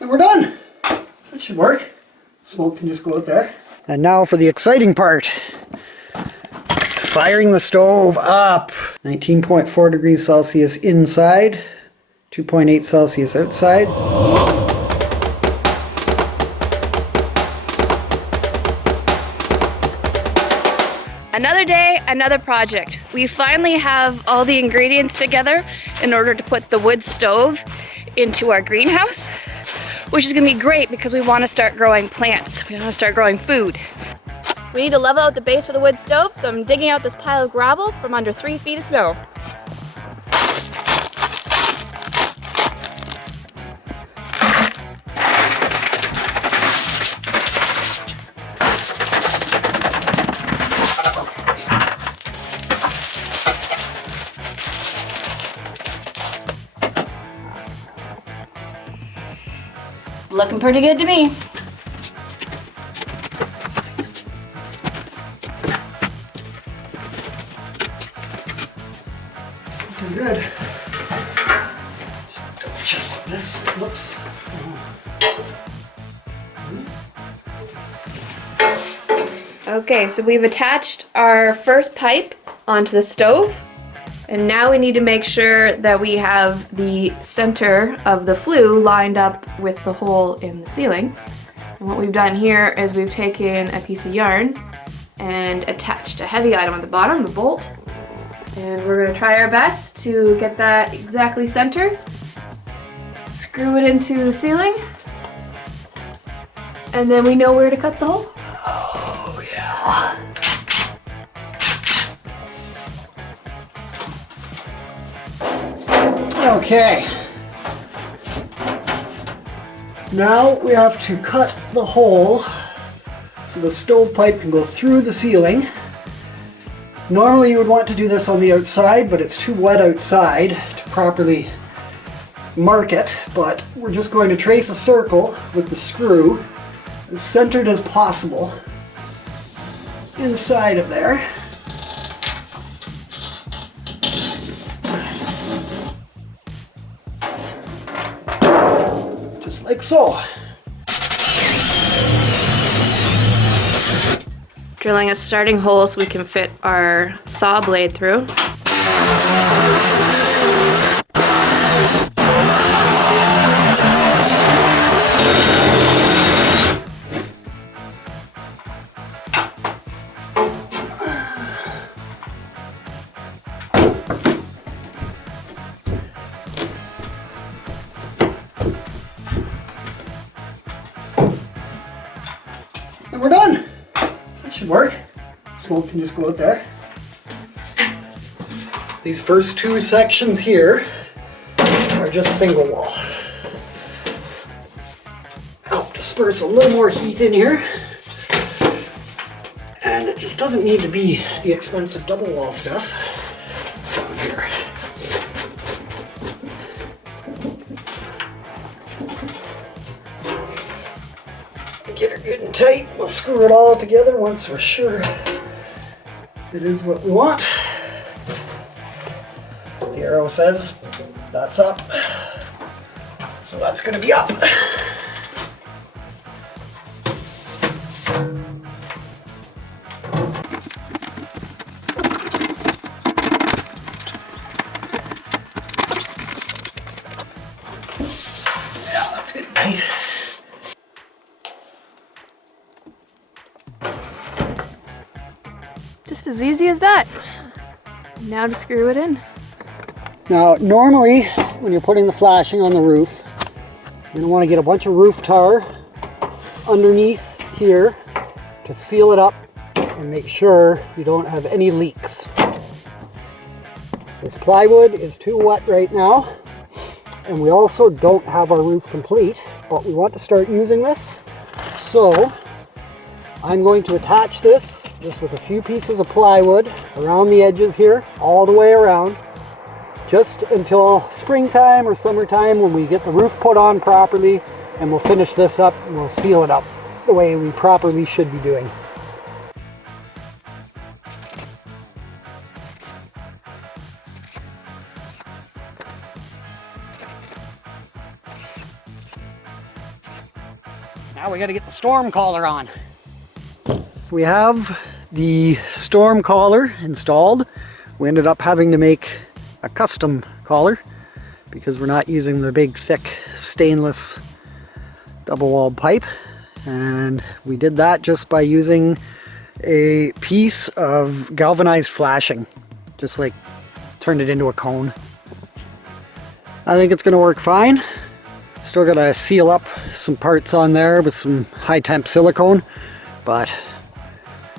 And we're done. That should work. Smoke can just go out there. And now for the exciting part. Firing the stove up. 19.4 degrees Celsius inside, 2.8 Celsius outside. Another day, another project. We finally have all the ingredients together in order to put the wood stove into our greenhouse, which is gonna be great because we wanna start growing plants. We wanna start growing food. We need to level out the base for the wood stove, so I'm digging out this pile of gravel from under 3 feet of snow. It's looking pretty good to me. Looking good. Just double check what this looks. Okay, so we've attached our first pipe onto the stove, and now we need to make sure that we have the center of the flue lined up with the hole in the ceiling. And what we've done here is we've taken a piece of yarn and attached a heavy item at the bottom, the bolt, and we're going to try our best to get that exactly centered. Screw it into the ceiling, and then we know where to cut the hole. Oh yeah. Okay. Now we have to cut the hole so the stovepipe can go through the ceiling. Normally you would want to do this on the outside, but it's too wet outside to properly mark it. But we're just going to trace a circle with the screw as centered as possible inside of there. Just like so. Drilling a starting hole so we can fit our saw blade through. And we're done. That should work. Smoke can just go out there. These first two sections here are just single wall. Help disperse a little more heat in here. And it just doesn't need to be the expensive double wall stuff down here. Get her good and tight. We'll screw it all together once we're sure it is what we want. The arrow says that's up, so that's going to be up. Yeah, that's good and tight. Just as easy as that. Now to screw it in. Now, normally when you're putting the flashing on the roof, you're going to want to get a bunch of roof tar underneath here to seal it up and make sure you don't have any leaks. This plywood is too wet right now, and we also don't have our roof complete, but we want to start using this. So I'm going to attach this just with a few pieces of plywood around the edges here, all the way around, just until springtime or summertime when we get the roof put on properly, and we'll finish this up and we'll seal it up the way we properly should be doing. Now we got to get the storm collar on. We have the storm collar installed. We ended up having to make a custom collar because we're not using the big thick stainless double-walled pipe, and we did that just by using a piece of galvanized flashing, just like turned it into a cone. I think it's going to work fine. Still got to seal up some parts on there with some high temp silicone, but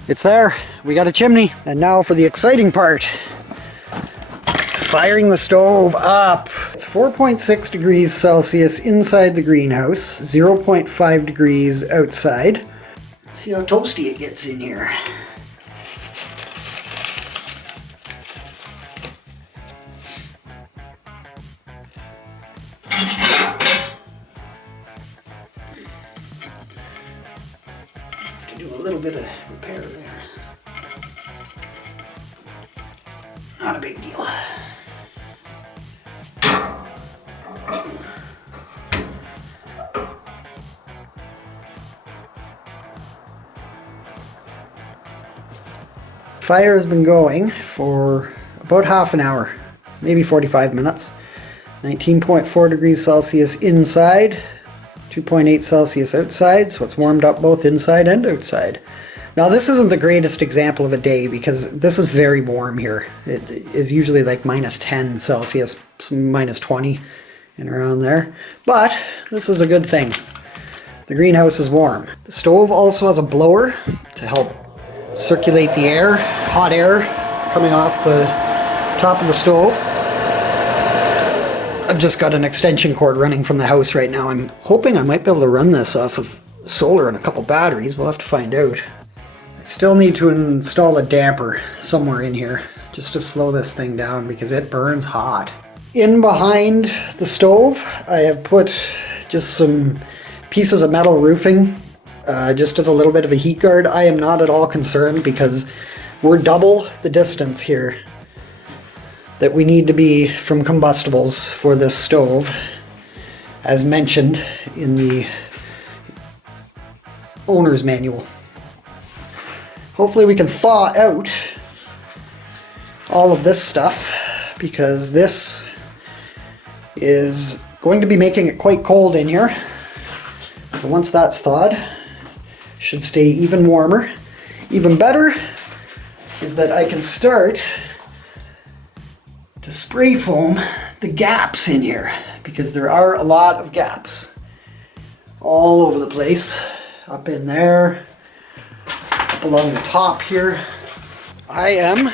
it's there. We got a chimney. And now for the exciting part. Firing the stove up. It's 4.6 degrees Celsius inside the greenhouse, 0.5 degrees outside. See how toasty it gets in here. Have to do a little bit of repair there. Not a big deal. Fire has been going for about half an hour, maybe 45 minutes. 19.4 degrees Celsius inside, 2.8 Celsius outside, so it's warmed up both inside and outside. Now this isn't the greatest example of a day because this is very warm here. It is usually like minus 10 Celsius, minus 20 and around there. But this is a good thing. The greenhouse is warm. The stove also has a blower to help circulate the air, hot air coming off the top of the stove. I've just got an extension cord running from the house right now. I'm hoping I might be able to run this off of solar and a couple batteries. We'll have to find out. I still need to install a damper somewhere in here just to slow this thing down because it burns hot. In behind the stove, I have put just some pieces of metal roofing just as a little bit of a heat guard. I am not at all concerned because we're double the distance here that we need to be from combustibles for this stove, as mentioned in the owner's manual. Hopefully we can thaw out all of this stuff because this is going to be making it quite cold in here. So once that's thawed, should stay even warmer. Even better is that I can start to spray foam the gaps in here because there are a lot of gaps all over the place. Up in there, up along the top here. I am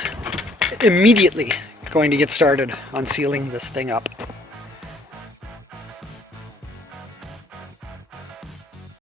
immediately going to get started on sealing this thing up.